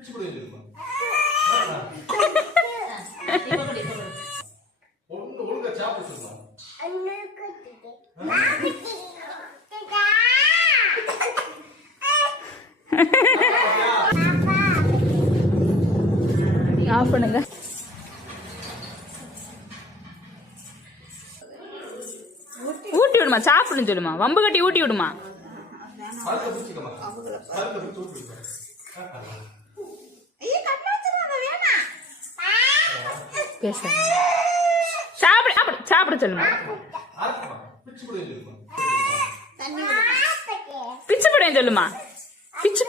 பிச்சு போடு தெரியுமா ஒழுங்கா சாப்பிட்டு சொல்லலாம் ஆஃப் பண்ணுங்க. ஊட்டி விடுமா, சாப்பிடுன்னு சொல்லுமா, வம்பு கட்டி ஊட்டி விடுமா. பேச சாப்பிடு சாப்பிட சொல்லுமா. பிச்சு போடுன்னு சொல்லுமா. பிச்சு